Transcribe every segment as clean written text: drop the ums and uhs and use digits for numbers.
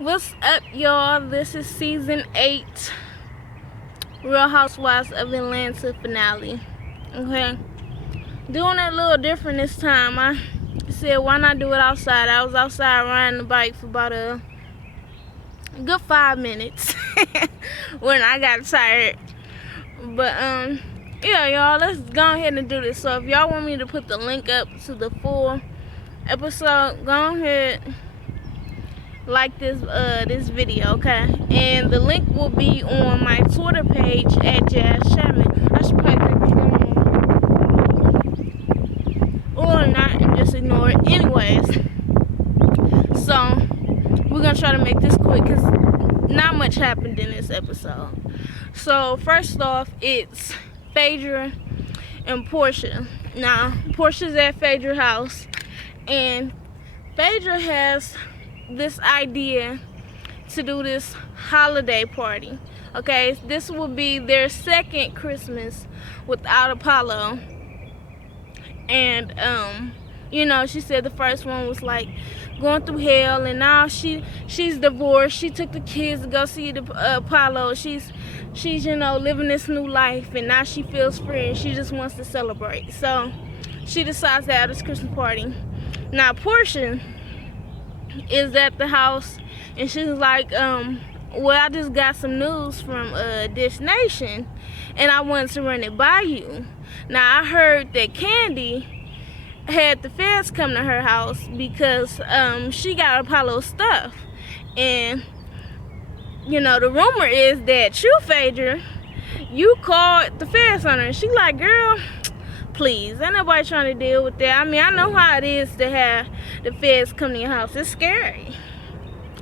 What's up, y'all? This is season 8, Real Housewives of Atlanta finale. Okay, doing it a little different this time. I said, why not do it outside? I was outside riding the bike for about a good 5 minutes when I got tired. But yeah, y'all, let's go ahead and do this. So if y'all want me to put the link up to the full episode, go ahead, like this video, okay? And the link will be on my Twitter page at Jazz Chapman. I should probably take this or not and just ignore it. Anyways, so we're gonna try to make this quick because not much happened in this episode. So first off, it's Phaedra and Portia. Now Portia's at Phaedra's house, and Phaedra has this idea to do this holiday party. Okay, this will be their second Christmas without Apollo. And you know, she said the first one was like going through hell, and now she's divorced. She took the kids to go see the Apollo. She's you know, living this new life, and now she feels free and she just wants to celebrate. So she decides to have this Christmas party. Now Portia is at the house, and she's like, well, I just got some news from Dish Nation, and I wanted to run it by you. Now I heard that Candy had the feds come to her house because she got Apollo's stuff, and you know, the rumor is that you, Phaedra, you called the feds on her. And she like, girl, please, ain't nobody trying to deal with that. I mean, I know how it is to have the feds come to your house. It's scary.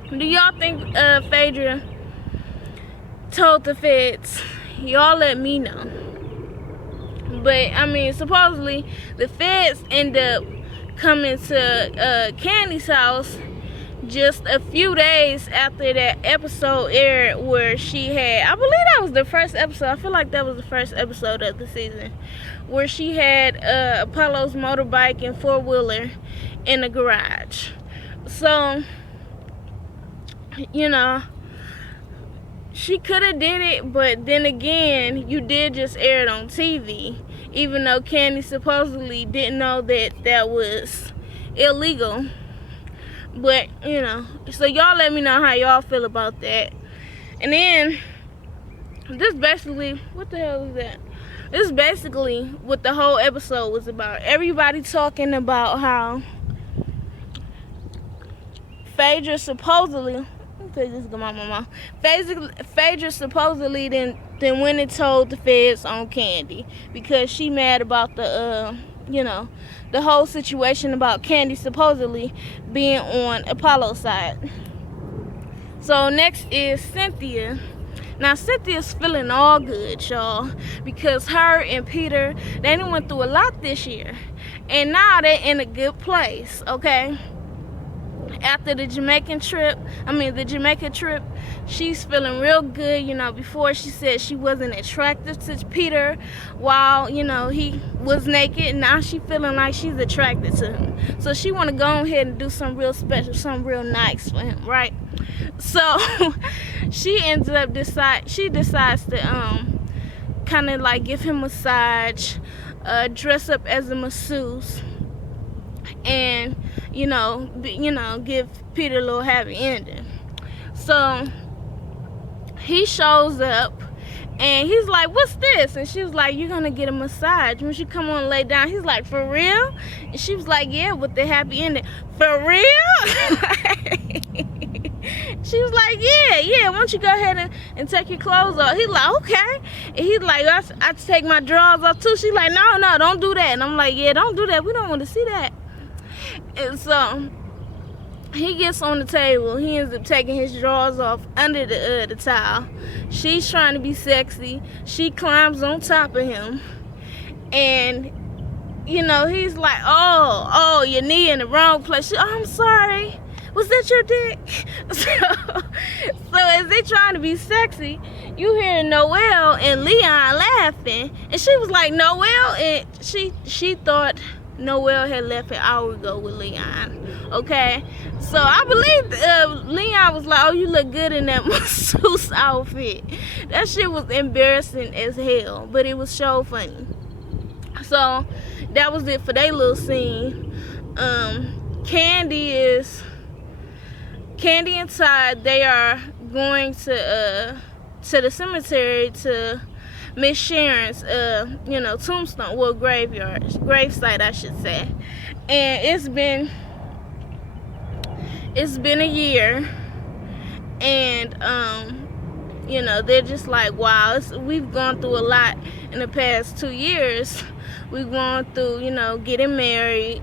Do y'all think Phaedra told the feds? Y'all let me know. But I mean, supposedly the feds end up coming to Candy's house just a few days after that episode aired, where she had, I believe that was the first episode. I feel like that was the first episode of the season, where she had Apollo's motorbike and four-wheeler in the garage. So, you know, she could have did it, but then again, you did just air it on TV, even though Candy supposedly didn't know that that was illegal. But, you know, so y'all let me know how y'all feel about that. And then, this basically, what the hell is that? This is basically what the whole episode was about. Everybody talking about how Phaedra supposedly, let me take this to my mama. Phaedra supposedly then went and told the feds on Candy because she mad about the, you know, the whole situation about Candy supposedly being on Apollo's side. So next is Cynthia. Now Cynthia's feeling all good, y'all, because her and Peter, they done went through a lot this year, and now they're in a good place, okay? After the Jamaica trip, she's feeling real good. You know, before she said she wasn't attracted to Peter while, you know, he was naked. Now she feeling like she's attracted to him. So she want to go ahead and do something real special, something real nice for him, right? So she decides to kind of like give him a massage, dress up as a masseuse, and give Peter a little happy ending. So he shows up and he's like, what's this? And she was like, you're gonna get a massage when she come on and lay down. He's like, for real? And she was like, yeah, with the happy ending. For real? She was like, yeah, why don't you go ahead and take your clothes off? He's like, okay. And he's like, I take my drawers off too. She's like, no, don't do that. And I'm like, yeah, don't do that. We don't want to see that. And so he gets on the table. He ends up taking his drawers off under the towel. She's trying to be sexy. She climbs on top of him, and you know, he's like, oh, your knee in the wrong place. Oh, I'm sorry. Was that your dick? So as they trying to be sexy, you hear Noelle and Leon laughing, and she was like, Noelle, and she thought Noelle had left an hour ago with Leon. Okay, so I believe Leon I was like, oh, you look good in that masseuse outfit. That shit was embarrassing as hell, but it was so funny. So that was it for their little scene. Candy and Todd, they are going to the cemetery to Miss Sharon's tombstone, well, gravesite I should say. And it's been a year, and they're just like, wow, we've gone through a lot in the past 2 years. We've gone through, getting married,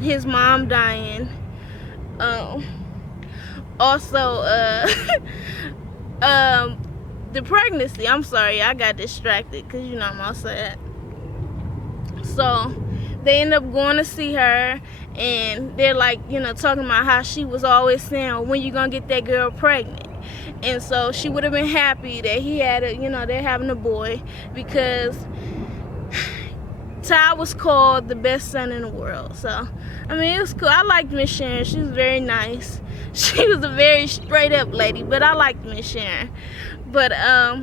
his mom dying, also the pregnancy. I'm sorry, I got distracted because I'm all sad. So they end up going to see her, and they're like, talking about how she was always saying, when you gonna get that girl pregnant? And so she would have been happy that he had they're having a boy, because Ty was called the best son in the world. So it was cool. I liked Miss Sharon. She was very nice. She was a very straight up lady, but I liked Miss Sharon. But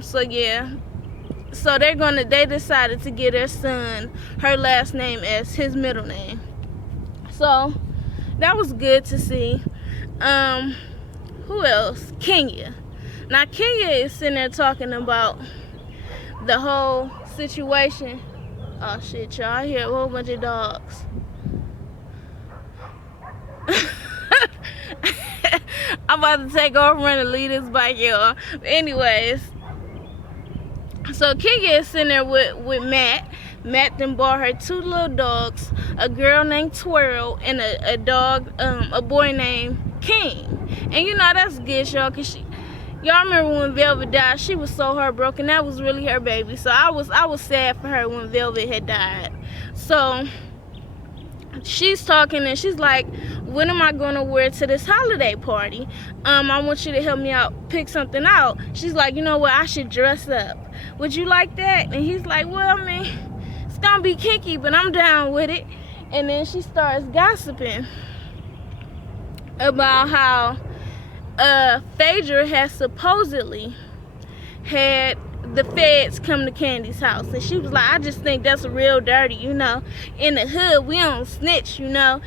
so yeah, so they decided to give their son her last name as his middle name. So that was good to see. Who else? Kenya. Now Kenya is sitting there talking about the whole situation. Oh shit, y'all, I hear a whole bunch of dogs. I'm about to take off, run and leave this bike, y'all. Anyways, so Kenya is sitting there with Matt. Matt then bought her 2 little dogs, a girl named Twirl and a boy named King. And that's good, y'all, because y'all remember when Velvet died, she was so heartbroken. That was really her baby. So I was sad for her when Velvet had died. So she's talking and she's like, what am I going to wear to this holiday party? I want you to help me out, pick something out. She's like, you know what, I should dress up. Would you like that? And he's like, well, it's going to be kinky, but I'm down with it. And then she starts gossiping about how Phaedra has supposedly had the feds come to Candy's house, and she was like, I just think that's real dirty, in the hood we don't snitch, and Matt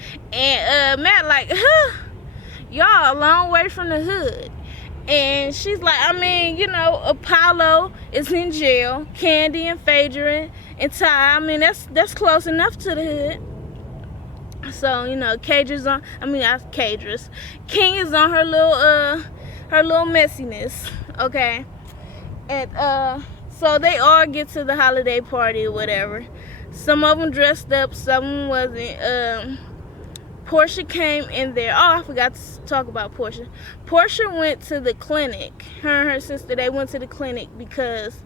like, y'all a long way from the hood. And she's like, Apollo is in jail, Candy and Phaedra and Ty, that's close enough to the hood. So King is on her little messiness, okay? And so they all get to the holiday party or whatever. Some of them dressed up, some of them wasn't. Portia came in there. Oh, I forgot to talk about Portia. Portia went to the clinic. Her and her sister, they went to the clinic because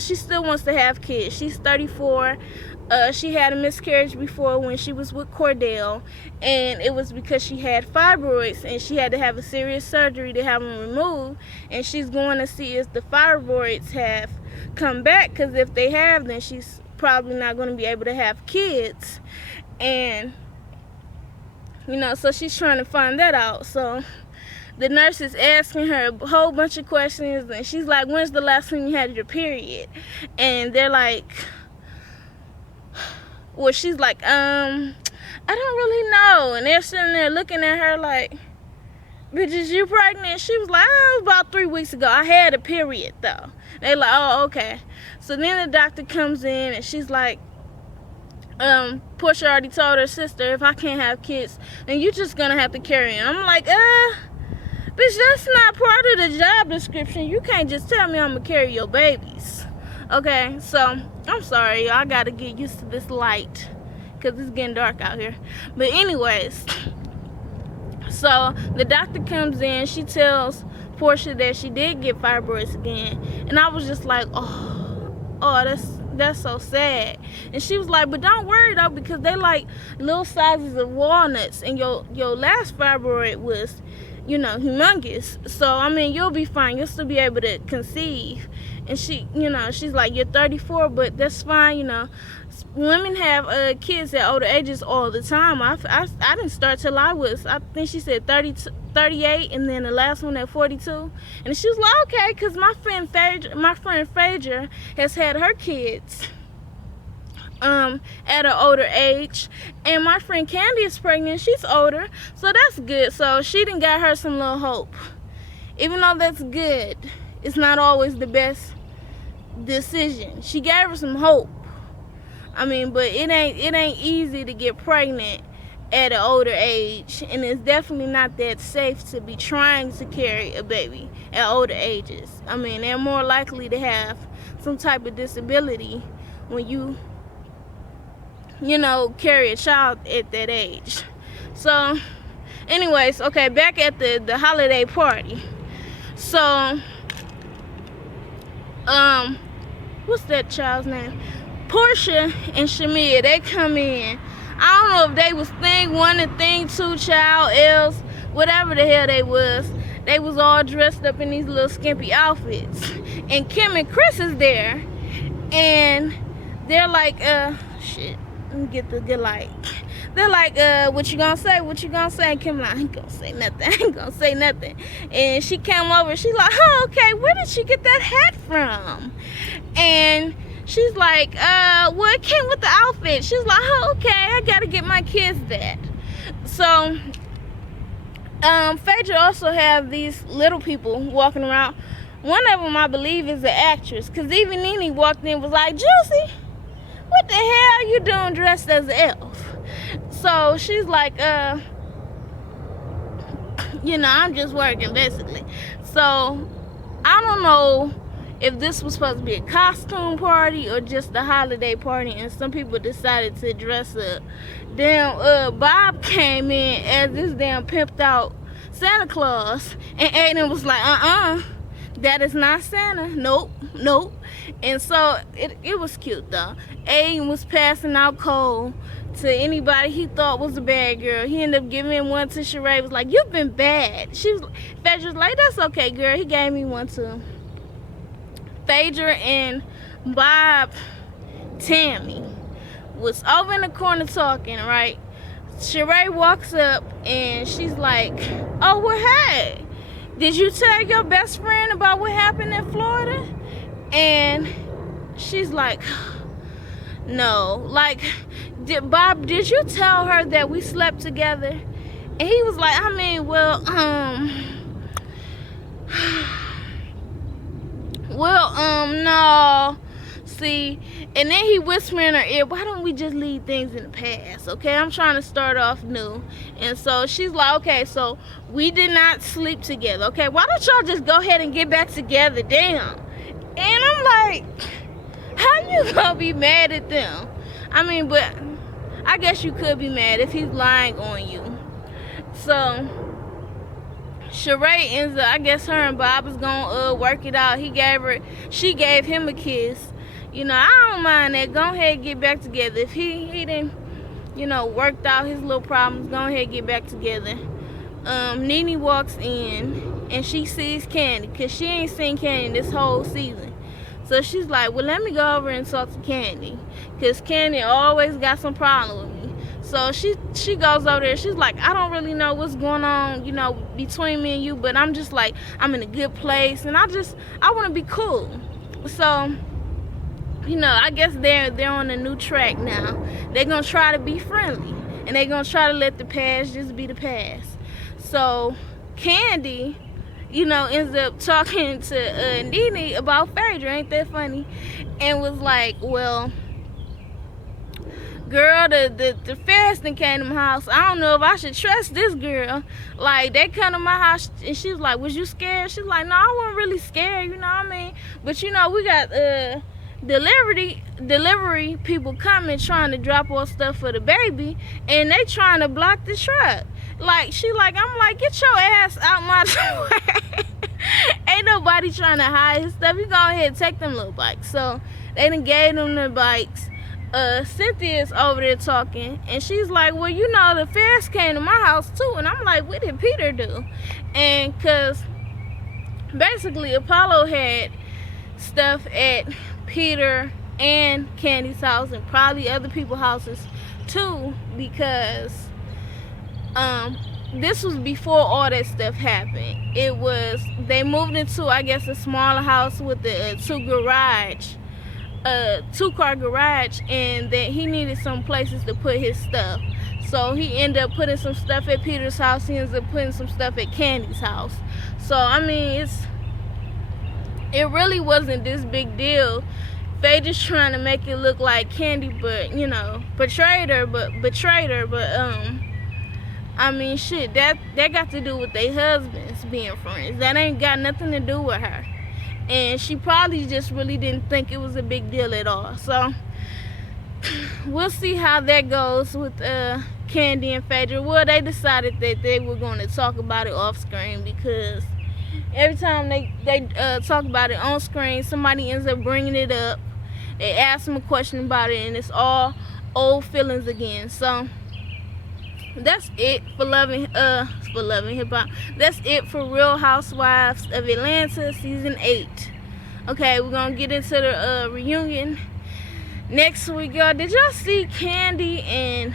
she still wants to have kids. She's 34. She had a miscarriage before when she was with Cordell, and it was because she had fibroids, and she had to have a serious surgery to have them removed. And she's going to see if the fibroids have come back, because if they have, then she's probably not going to be able to have kids. And so she's trying to find that out. So the nurse is asking her a whole bunch of questions, and she's like, when's the last time you had your period? And they're like, well, she's like, I don't really know. And they're sitting there looking at her like, bitch, is you pregnant? She was like, oh, it was about 3 weeks ago. I had a period, though. They're like, oh, okay. So then the doctor comes in, and she's like, Portia already told her sister, if I can't have kids, then you just gonna have to carry them. I'm like, bitch, that's not part of the job description. You can't just tell me I'm gonna carry your babies. Okay, so I'm sorry, I gotta get used to this light because it's getting dark out here. But anyways, so the doctor comes in, she tells Portia that she did get fibroids again, and I was just like, oh, that's so sad. And she was like, but don't worry though, because they like little sizes of walnuts, and your last fibroid was humongous. So you'll be fine, you'll still be able to conceive. And she she's like, you're 34, but that's fine, women have kids at older ages all the time. I didn't start till I think she said 38, and then the last one at 42. And she was like, okay, because my friend Phaedra has had her kids at an older age, and my friend Candy is pregnant. She's older, so that's good. So she done got her some little hope. Even though that's good, it's not always the best decision. She gave her some hope. I mean, but it ain't easy to get pregnant at an older age, and it's definitely not that safe to be trying to carry a baby at older ages. I mean, they're more likely to have some type of disability when you carry a child at that age. So anyways, okay, back at the holiday party. So what's that child's name? Portia and Shamia, they come in. I don't know if they was thing 1 and thing 2 child else, whatever the hell they was. They was all dressed up in these little skimpy outfits. And Kim and Chris is there. And they're like, shit, let me get the good light. They're like, what you gonna say? What you gonna say? And Kim like, I ain't gonna say nothing. I ain't gonna say nothing. And she came over, she's like, oh, okay, where did she get that hat from? And she's like, well, it came with the outfit. She's like, oh, okay, I gotta get my kids that. So, Phaedra also have these little people walking around. One of them, I believe, is an actress. Because even Nene walked in and was like, Juicy, what the hell are you doing dressed as an elf? So, she's like, I'm just working, basically. So, I don't know if this was supposed to be a costume party or just a holiday party, and some people decided to dress up. Damn, Bob came in as this damn pimped out Santa Claus, and Aiden was like, that is not Santa. Nope. And so it was cute though. Aiden was passing out cold to anybody he thought was a bad girl. He ended up giving one to Sheree. Was like, you've been bad. Phaedra's like, that's okay, girl. He gave me one too. Phaedra and Bob Tammy was over in the corner talking, right? Sheree walks up and she's like, oh, well, hey, did you tell your best friend about what happened in Florida? And she's like, no. Like, Bob, did you tell her that we slept together? And he was like, I mean, well, no. See, and then he whispered in her ear, why don't we just leave things in the past, okay? I'm trying to start off new. And so she's like, okay, so we did not sleep together, okay? Why don't y'all just go ahead and get back together, damn? And I'm like, how you gonna be mad at them? I mean, but I guess you could be mad if he's lying on you. So Sheree ends up, I guess her and Bob is gonna work it out. She gave him a kiss. I don't mind that. Go ahead and get back together. If he didn't, worked out his little problems, go ahead and get back together. Nene walks in and she sees Candy, because she ain't seen Candy this whole season. So she's like, well, let me go over and talk to Candy, because Candy always got some problem with me. So she goes over there. She's like, I don't really know what's going on, between me and you, but I'm just like, I'm in a good place, and I want to be cool. So, I guess they're on a new track now. They're going to try to be friendly, and they're going to try to let the past just be the past. So, Candy, ends up talking to Nene about Phaedra. Ain't that funny? And was like, well, girl, the feds done came to my house. I don't know if I should trust this girl. Like, they come to my house, and she was like, was you scared? She's like, no, I wasn't really scared, you know what I mean? But, we got delivery people coming trying to drop off stuff for the baby, and they trying to block the truck. Like, I'm like, get your ass out my way. Ain't nobody trying to hide his stuff. You go ahead and take them little bikes. So they done gave them the bikes. Cynthia's over there talking, and she's like, well, the feds came to my house too. And I'm like, what did Peter do? And because basically Apollo had stuff at Peter and Candy's house, and probably other people's houses too, because this was before all that stuff happened. They moved into, I guess, a smaller house with the two-car garage, and that he needed some places to put his stuff. So he ended up putting some stuff at Peter's house. He ends up putting some stuff at Candy's house. So I mean, it really wasn't this big deal. They just trying to make it look like Candy, but betrayed her. But I mean, shit, that got to do with their husbands being friends. That ain't got nothing to do with her. And she probably just really didn't think it was a big deal at all. So we'll see how that goes with Candy and Phaedra. Well, they decided that they were going to talk about it off screen, because every time they talk about it on screen, somebody ends up bringing it up. They ask them a question about it, and it's all old feelings again. So that's it for Love and Hip Hop. That's it for Real Housewives of Atlanta season 8. Okay, we're gonna get into the reunion next week, y'all. Did y'all see Candy? And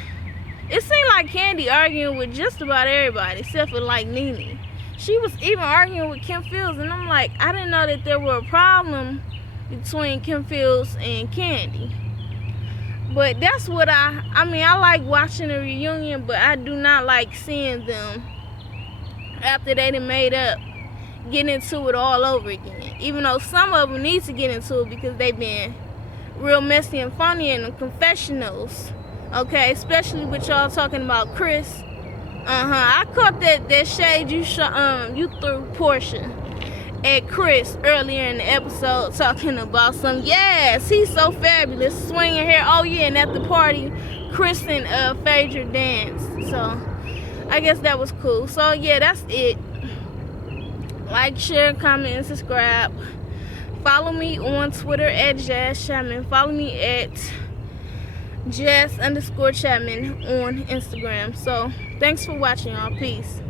it seemed like Candy arguing with just about everybody except for like Nene. She was even arguing with Kim Fields, and I'm like, I didn't know that there were a problem between Kim Fields and Candy. But that's what I mean, I like watching a reunion, but I do not like seeing them after they done made up, get into it all over again. Even though some of them need to get into it because they've been real messy and funny in the confessionals. Okay, especially with y'all talking about Chris. I caught that shade you threw Portia at Chris earlier in the episode, talking about yes, he's so fabulous, swinging hair. Oh yeah, and at the party, Chris and Phaedra danced. So I guess that was cool. So yeah, that's it. Like, share, comment, and subscribe. Follow me on Twitter at Jazz Chapman. Follow me at Jazz_Chapman on Instagram. So thanks for watching, y'all. Peace.